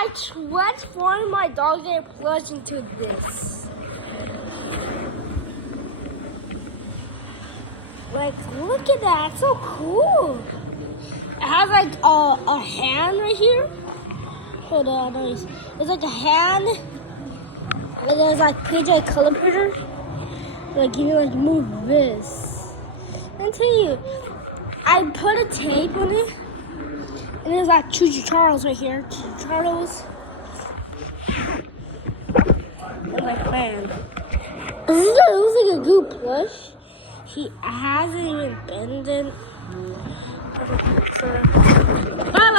I transformed my dog hair plush into this. Like, look at that. It's so cool. It has like a hand right here. Hold on, there's like a hand. And there's like PJ Carpenter. Like, you like move this. I'll tell you, I put a tape on it. And there's like two Charles right here. Two Charles. And my fan. This looks like a good plush. He hasn't even been in. Bye.